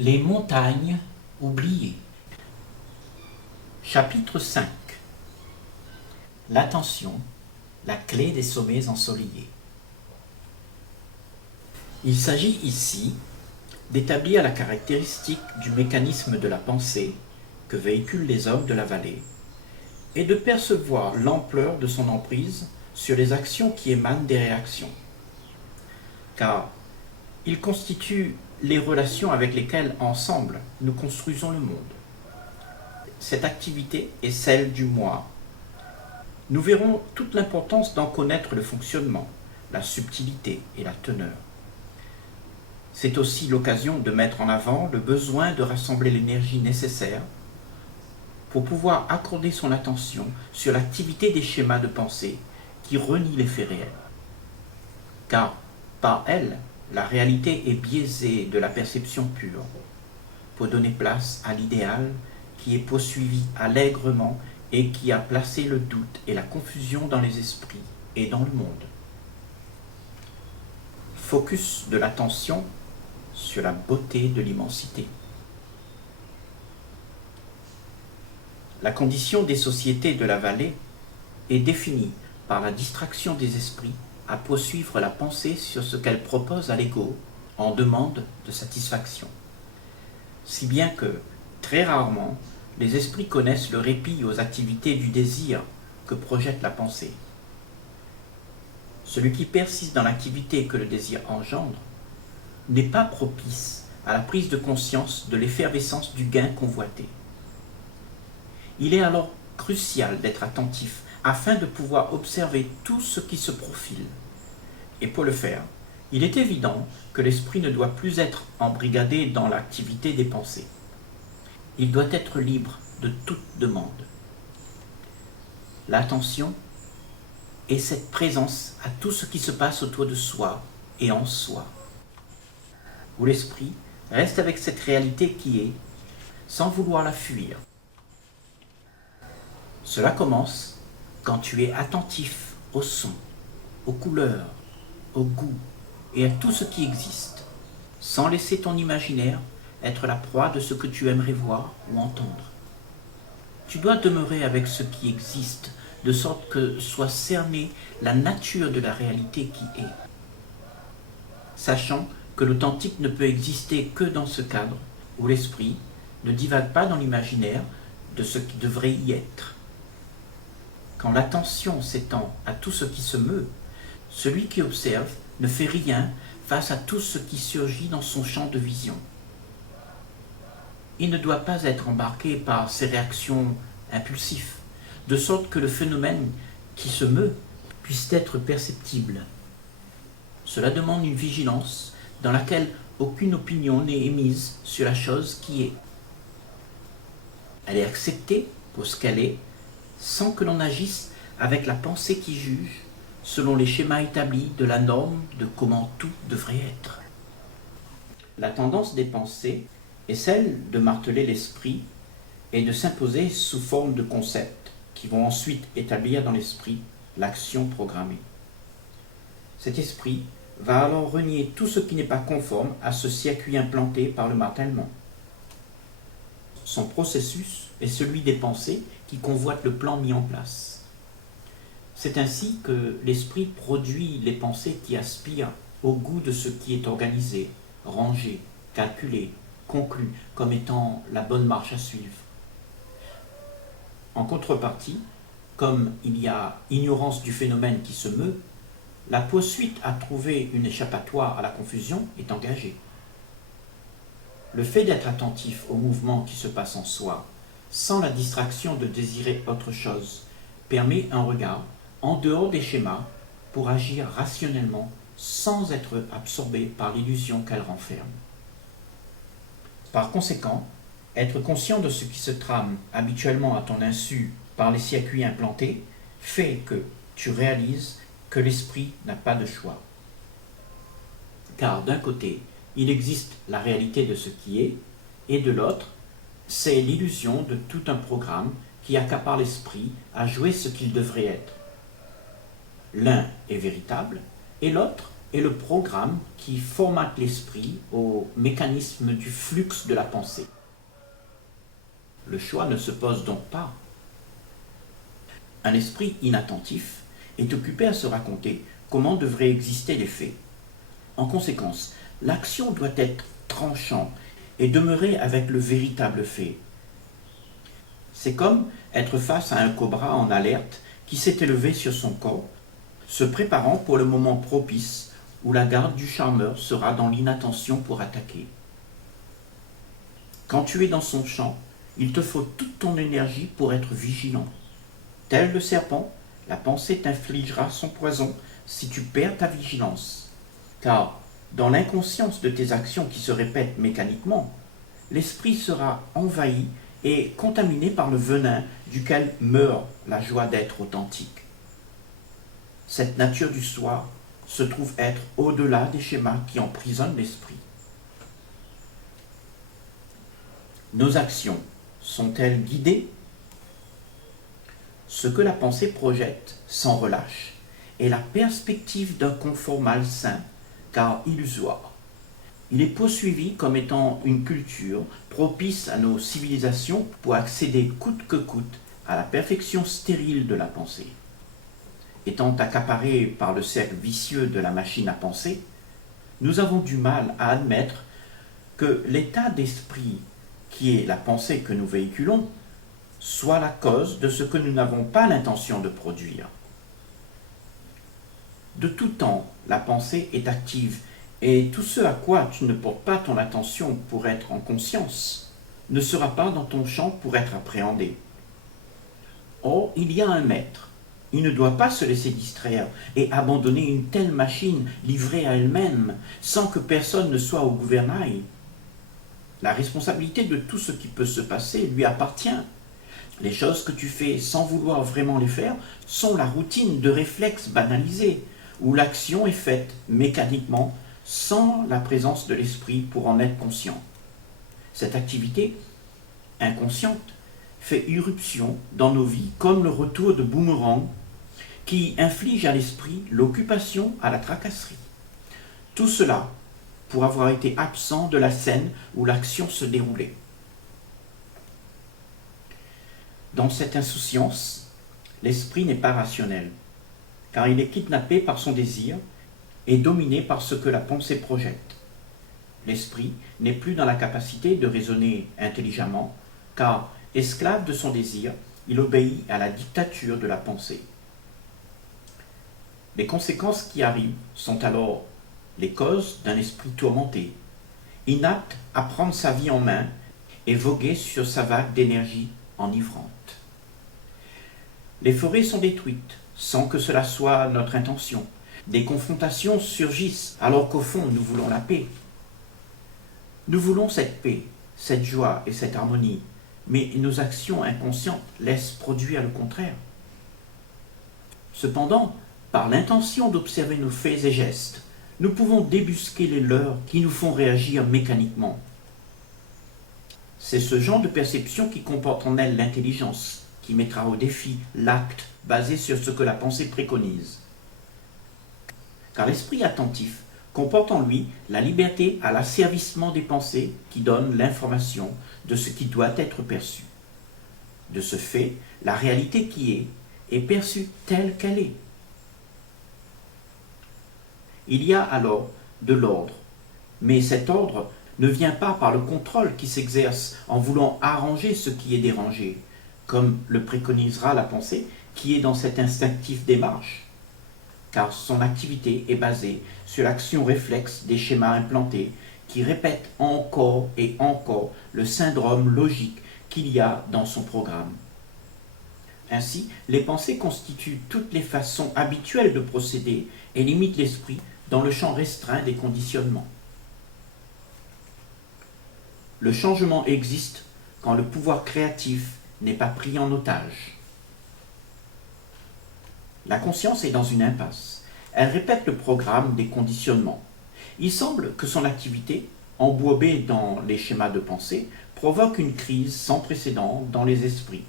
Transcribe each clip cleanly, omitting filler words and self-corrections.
Les montagnes oubliées. Chapitre 5. L'attention, la clé des sommets ensoleillés. Il s'agit ici d'établir la caractéristique du mécanisme de la pensée que véhiculent les hommes de la vallée et de percevoir l'ampleur de son emprise sur les actions qui émanent des réactions. Car il constitue les relations avec lesquelles, ensemble, nous construisons le monde. Cette activité est celle du moi. Nous verrons toute l'importance d'en connaître le fonctionnement, la subtilité et la teneur. C'est aussi l'occasion de mettre en avant le besoin de rassembler l'énergie nécessaire pour pouvoir accorder son attention sur l'activité des schémas de pensée qui renient les faits réels. Car, par elle, la réalité est biaisée de la perception pure, pour donner place à l'idéal qui est poursuivi allègrement et qui a placé le doute et la confusion dans les esprits et dans le monde. Focus de l'attention sur la beauté de l'immensité. La condition des sociétés de la vallée est définie par la distraction des esprits à poursuivre la pensée sur ce qu'elle propose à l'ego en demande de satisfaction. Si bien que, très rarement, les esprits connaissent le répit aux activités du désir que projette la pensée. Celui qui persiste dans l'activité que le désir engendre n'est pas propice à la prise de conscience de l'effervescence du gain convoité. Il est alors crucial d'être attentif afin de pouvoir observer tout ce qui se profile. Et pour le faire, il est évident que l'esprit ne doit plus être embrigadé dans l'activité des pensées. Il doit être libre de toute demande. L'attention est cette présence à tout ce qui se passe autour de soi et en soi, où l'esprit reste avec cette réalité qui est, sans vouloir la fuir. Cela commence quand tu es attentif au son, aux couleurs, au goût et à tout ce qui existe, sans laisser ton imaginaire être la proie de ce que tu aimerais voir ou entendre. Tu dois demeurer avec ce qui existe, de sorte que soit cernée la nature de la réalité qui est. Sachant que l'authentique ne peut exister que dans ce cadre où l'esprit ne divague pas dans l'imaginaire de ce qui devrait y être. Quand l'attention s'étend à tout ce qui se meut, celui qui observe ne fait rien face à tout ce qui surgit dans son champ de vision. Il ne doit pas être embarqué par ces réactions impulsives, de sorte que le phénomène qui se meut puisse être perceptible. Cela demande une vigilance dans laquelle aucune opinion n'est émise sur la chose qui est. Elle est acceptée pour ce qu'elle est, sans que l'on agisse avec la pensée qui juge, selon les schémas établis de la norme de comment tout devrait être. La tendance des pensées est celle de marteler l'esprit et de s'imposer sous forme de concepts qui vont ensuite établir dans l'esprit l'action programmée. Cet esprit va alors renier tout ce qui n'est pas conforme à ce circuit implanté par le martèlement. Son processus est celui des pensées qui convoitent le plan mis en place. C'est ainsi que l'esprit produit les pensées qui aspirent au goût de ce qui est organisé, rangé, calculé, conclu comme étant la bonne marche à suivre. En contrepartie, comme il y a ignorance du phénomène qui se meut, la poursuite à trouver une échappatoire à la confusion est engagée. Le fait d'être attentif au mouvement qui se passe en soi, sans la distraction de désirer autre chose, permet un regard en dehors des schémas pour agir rationnellement sans être absorbé par l'illusion qu'elle renferme. Par conséquent, être conscient de ce qui se trame habituellement à ton insu par les circuits implantés fait que tu réalises que l'esprit n'a pas de choix. Car d'un côté, il existe la réalité de ce qui est, et de l'autre, c'est l'illusion de tout un programme qui accapare l'esprit à jouer ce qu'il devrait être. L'un est véritable et l'autre est le programme qui formate l'esprit au mécanisme du flux de la pensée. Le choix ne se pose donc pas. Un esprit inattentif est occupé à se raconter comment devraient exister les faits. En conséquence, l'action doit être tranchante et demeurer avec le véritable fait. C'est comme être face à un cobra en alerte qui s'est élevé sur son corps, se préparant pour le moment propice où la garde du charmeur sera dans l'inattention pour attaquer. Quand tu es dans son champ, il te faut toute ton énergie pour être vigilant. Tel le serpent, la pensée t'infligera son poison si tu perds ta vigilance. Car, dans l'inconscience de tes actions qui se répètent mécaniquement, l'esprit sera envahi et contaminé par le venin duquel meurt la joie d'être authentique. Cette nature du soi se trouve être au-delà des schémas qui emprisonnent l'esprit. Nos actions sont-elles guidées? Ce que la pensée projette sans relâche est la perspective d'un confort malsain, car illusoire. Il est poursuivi comme étant une culture propice à nos civilisations pour accéder coûte que coûte à la perfection stérile de la pensée. Étant accaparés par le cercle vicieux de la machine à penser, nous avons du mal à admettre que l'état d'esprit qui est la pensée que nous véhiculons soit la cause de ce que nous n'avons pas l'intention de produire. De tout temps, la pensée est active et tout ce à quoi tu ne portes pas ton attention pour être en conscience ne sera pas dans ton champ pour être appréhendé. Or, il y a un maître. Il ne doit pas se laisser distraire et abandonner une telle machine livrée à elle-même sans que personne ne soit au gouvernail. La responsabilité de tout ce qui peut se passer lui appartient. Les choses que tu fais sans vouloir vraiment les faire sont la routine de réflexes banalisés, où l'action est faite mécaniquement sans la présence de l'esprit pour en être conscient. Cette activité inconsciente fait irruption dans nos vies comme le retour de boomerang qui inflige à l'esprit l'occupation à la tracasserie. Tout cela pour avoir été absent de la scène où l'action se déroulait. Dans cette insouciance, l'esprit n'est pas rationnel, car il est kidnappé par son désir et dominé par ce que la pensée projette. L'esprit n'est plus dans la capacité de raisonner intelligemment, car, esclave de son désir, il obéit à la dictature de la pensée. Les conséquences qui arrivent sont alors les causes d'un esprit tourmenté, inapte à prendre sa vie en main et voguer sur sa vague d'énergie enivrante. Les forêts sont détruites sans que cela soit notre intention. Des confrontations surgissent alors qu'au fond nous voulons la paix. Nous voulons cette paix, cette joie et cette harmonie, mais nos actions inconscientes laissent produire le contraire. Cependant, par l'intention d'observer nos faits et gestes, nous pouvons débusquer les leurs qui nous font réagir mécaniquement. C'est ce genre de perception qui comporte en elle l'intelligence, qui mettra au défi l'acte basé sur ce que la pensée préconise. Car l'esprit attentif comporte en lui la liberté à l'asservissement des pensées qui donnent l'information de ce qui doit être perçu. De ce fait, la réalité qui est perçue telle qu'elle est. Il y a alors de l'ordre, mais cet ordre ne vient pas par le contrôle qui s'exerce en voulant arranger ce qui est dérangé, comme le préconisera la pensée qui est dans cette instinctive démarche, car son activité est basée sur l'action réflexe des schémas implantés qui répètent encore et encore le syndrome logique qu'il y a dans son programme. Ainsi, les pensées constituent toutes les façons habituelles de procéder et limitent l'esprit dans le champ restreint des conditionnements. Le changement existe quand le pouvoir créatif n'est pas pris en otage. La conscience est dans une impasse. Elle répète le programme des conditionnements. Il semble que son activité, embourbée dans les schémas de pensée, provoque une crise sans précédent dans les esprits,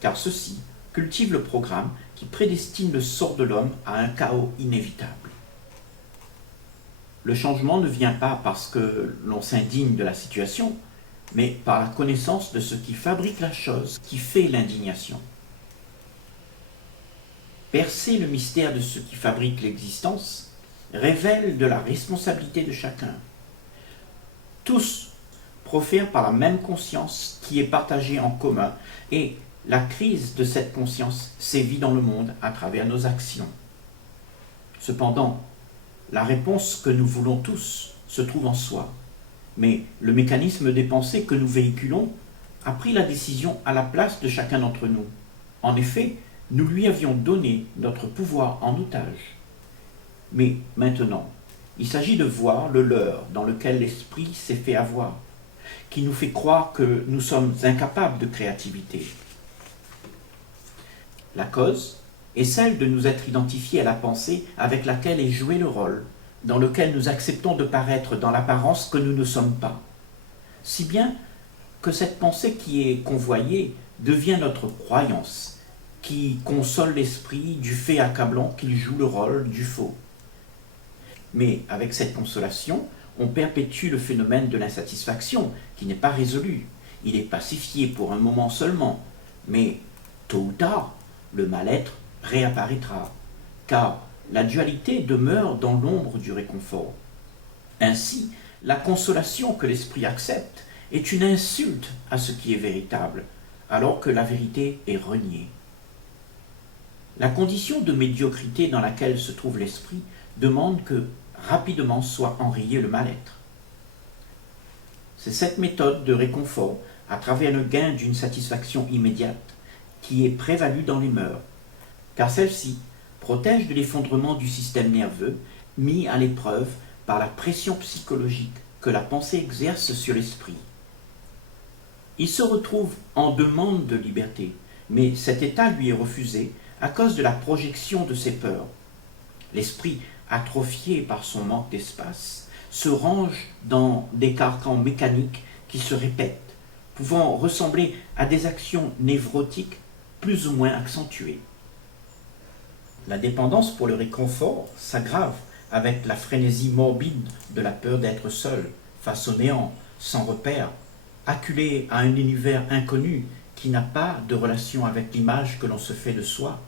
car ceux-ci cultivent le programme qui prédestine le sort de l'homme à un chaos inévitable. Le changement ne vient pas parce que l'on s'indigne de la situation, mais par la connaissance de ce qui fabrique la chose, qui fait l'indignation. Percer le mystère de ce qui fabrique l'existence révèle de la responsabilité de chacun. Tous profèrent par la même conscience qui est partagée en commun, et la crise de cette conscience sévit dans le monde à travers nos actions. Cependant, la réponse que nous voulons tous se trouve en soi, mais le mécanisme des pensées que nous véhiculons a pris la décision à la place de chacun d'entre nous. En effet, nous lui avions donné notre pouvoir en otage. Mais maintenant, il s'agit de voir le leurre dans lequel l'esprit s'est fait avoir, qui nous fait croire que nous sommes incapables de créativité. La cause est celle de nous être identifiés à la pensée avec laquelle est joué le rôle, dans lequel nous acceptons de paraître dans l'apparence que nous ne sommes pas. Si bien que cette pensée qui est convoyée devient notre croyance, qui console l'esprit du fait accablant qu'il joue le rôle du faux. Mais avec cette consolation, on perpétue le phénomène de l'insatisfaction, qui n'est pas résolu. Il est pacifié pour un moment seulement, mais tôt ou tard, le mal-être réapparaîtra, car la dualité demeure dans l'ombre du réconfort. Ainsi, la consolation que l'esprit accepte est une insulte à ce qui est véritable, alors que la vérité est reniée. La condition de médiocrité dans laquelle se trouve l'esprit demande que rapidement soit enrayé le mal-être. C'est cette méthode de réconfort, à travers le gain d'une satisfaction immédiate, qui est prévalue dans les mœurs, car celle-ci protège de l'effondrement du système nerveux mis à l'épreuve par la pression psychologique que la pensée exerce sur l'esprit. Il se retrouve en demande de liberté, mais cet état lui est refusé à cause de la projection de ses peurs. L'esprit, atrophié par son manque d'espace, se range dans des carcans mécaniques qui se répètent, pouvant ressembler à des actions névrotiques plus ou moins accentuées. La dépendance pour le réconfort s'aggrave avec la frénésie morbide de la peur d'être seul, face au néant, sans repère, acculé à un univers inconnu qui n'a pas de relation avec l'image que l'on se fait de soi.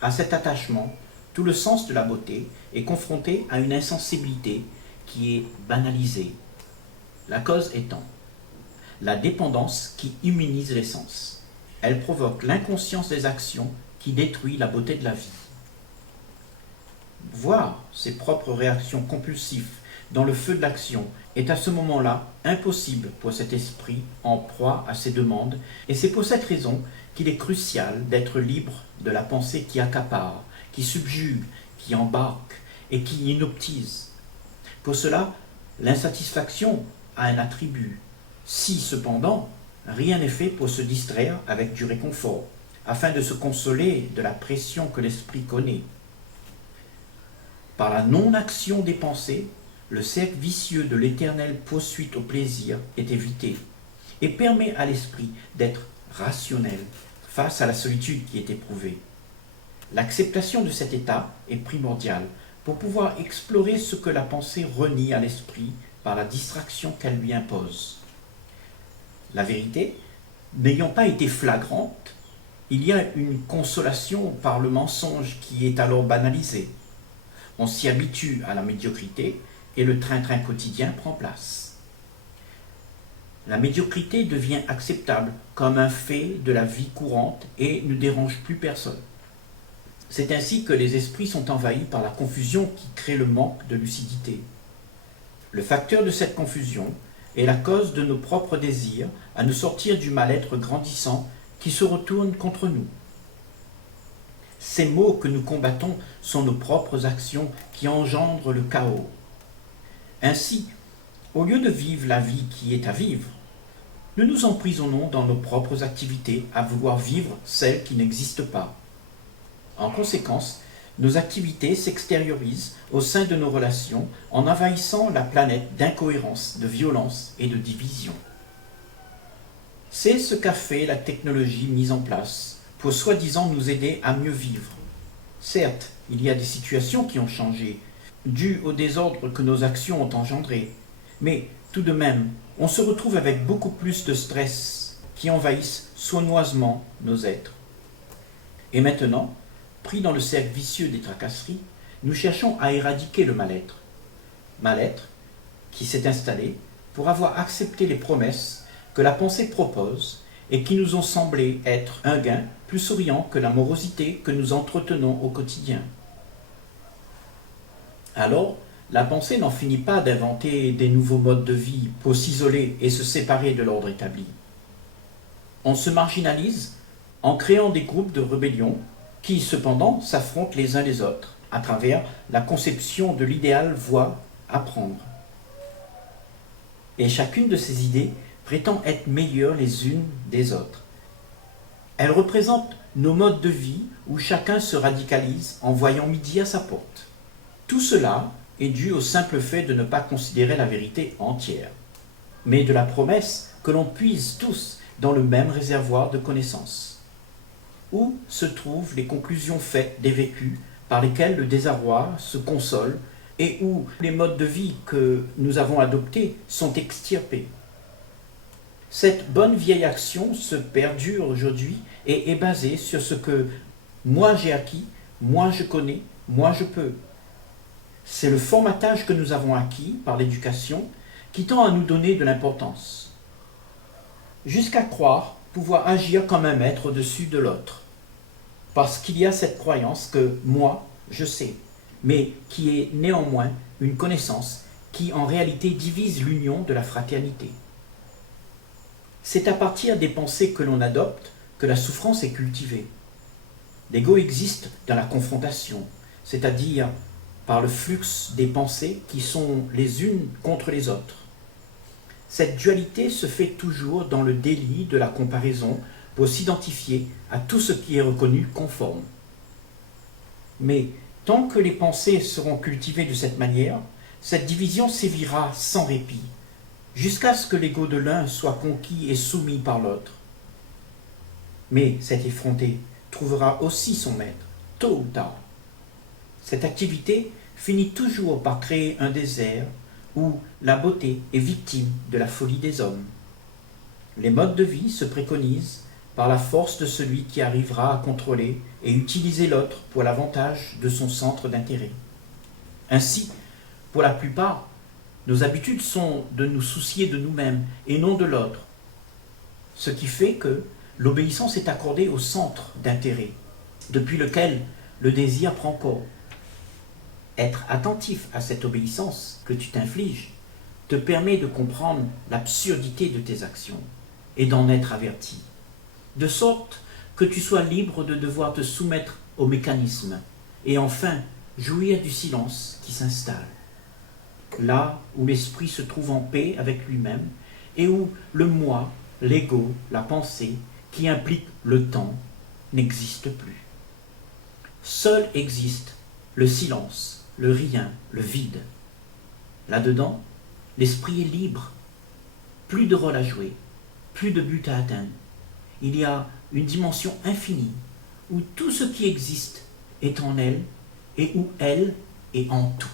À cet attachement, tout le sens de la beauté est confronté à une insensibilité qui est banalisée. La cause étant la dépendance qui immunise les sens. Elle provoque l'inconscience des actions qui détruit la beauté de la vie. Voir ses propres réactions compulsives dans le feu de l'action est à ce moment-là impossible pour cet esprit en proie à ses demandes, et c'est pour cette raison qu'il est crucial d'être libre de la pensée qui accapare, qui subjugue, qui embarque et qui inoptise. Pour cela, l'insatisfaction a un attribut. Si, cependant, rien n'est fait pour se distraire avec du réconfort, afin de se consoler de la pression que l'esprit connaît. Par la non-action des pensées, le cercle vicieux de l'éternelle poursuite au plaisir est évité et permet à l'esprit d'être rationnel face à la solitude qui est éprouvée. L'acceptation de cet état est primordiale pour pouvoir explorer ce que la pensée renie à l'esprit par la distraction qu'elle lui impose. La vérité, n'ayant pas été flagrante, il y a une consolation par le mensonge qui est alors banalisé. On s'y habitue à la médiocrité et le train-train quotidien prend place. La médiocrité devient acceptable comme un fait de la vie courante et ne dérange plus personne. C'est ainsi que les esprits sont envahis par la confusion qui crée le manque de lucidité. Le facteur de cette confusion est la cause de nos propres désirs à nous sortir du mal-être grandissant qui se retourne contre nous. Ces maux que nous combattons sont nos propres actions qui engendrent le chaos. Ainsi, au lieu de vivre la vie qui est à vivre, nous nous emprisonnons dans nos propres activités à vouloir vivre celles qui n'existent pas. En conséquence, nos activités s'extériorisent au sein de nos relations en envahissant la planète d'incohérence, de violence et de division. C'est ce qu'a fait la technologie mise en place pour soi-disant nous aider à mieux vivre. Certes, il y a des situations qui ont changé, dû au désordre que nos actions ont engendré, mais tout de même, on se retrouve avec beaucoup plus de stress qui envahissent sournoisement nos êtres. Et maintenant, pris dans le cercle vicieux des tracasseries, nous cherchons à éradiquer le mal-être. Mal-être qui s'est installé pour avoir accepté les promesses que la pensée propose et qui nous ont semblé être un gain plus souriant que la morosité que nous entretenons au quotidien. Alors, la pensée n'en finit pas d'inventer des nouveaux modes de vie pour s'isoler et se séparer de l'ordre établi. On se marginalise en créant des groupes de rébellion qui, cependant, s'affrontent les uns les autres à travers la conception de l'idéal voie à prendre. Et chacune de ces idées prétend être meilleure les unes des autres. Elles représentent nos modes de vie où chacun se radicalise en voyant midi à sa porte. Tout cela est dû au simple fait de ne pas considérer la vérité entière, mais de la promesse que l'on puise tous dans le même réservoir de connaissances, où se trouvent les conclusions faites des vécus par lesquels le désarroi se console et où les modes de vie que nous avons adoptés sont extirpés. Cette bonne vieille action se perdure aujourd'hui et est basée sur ce que moi j'ai acquis, moi je connais, moi je peux. C'est le formatage que nous avons acquis par l'éducation qui tend à nous donner de l'importance, jusqu'à croire pouvoir agir comme un maître au-dessus de l'autre, parce qu'il y a cette croyance que moi, je sais, mais qui est néanmoins une connaissance qui en réalité divise l'union de la fraternité. C'est à partir des pensées que l'on adopte que la souffrance est cultivée. L'ego existe dans la confrontation, c'est-à-dire par le flux des pensées qui sont les unes contre les autres. Cette dualité se fait toujours dans le délit de la comparaison pour s'identifier à tout ce qui est reconnu conforme. Mais tant que les pensées seront cultivées de cette manière, cette division sévira sans répit, jusqu'à ce que l'ego de l'un soit conquis et soumis par l'autre. Mais cet effronté trouvera aussi son maître, tôt ou tard. Cette activité finit toujours par créer un désert où la beauté est victime de la folie des hommes. Les modes de vie se préconisent par la force de celui qui arrivera à contrôler et utiliser l'autre pour l'avantage de son centre d'intérêt. Ainsi, pour la plupart, nos habitudes sont de nous soucier de nous-mêmes et non de l'autre, ce qui fait que l'obéissance est accordée au centre d'intérêt, depuis lequel le désir prend corps. Être attentif à cette obéissance que tu t'infliges te permet de comprendre l'absurdité de tes actions et d'en être averti, de sorte que tu sois libre de devoir te soumettre au mécanisme et enfin jouir du silence qui s'installe, là où l'esprit se trouve en paix avec lui-même et où le moi, l'ego, la pensée, qui implique le temps, n'existe plus. Seul existe le silence, le rien, le vide. Là-dedans, l'esprit est libre. Plus de rôle à jouer, plus de but à atteindre. Il y a une dimension infinie où tout ce qui existe est en elle et où elle est en tout.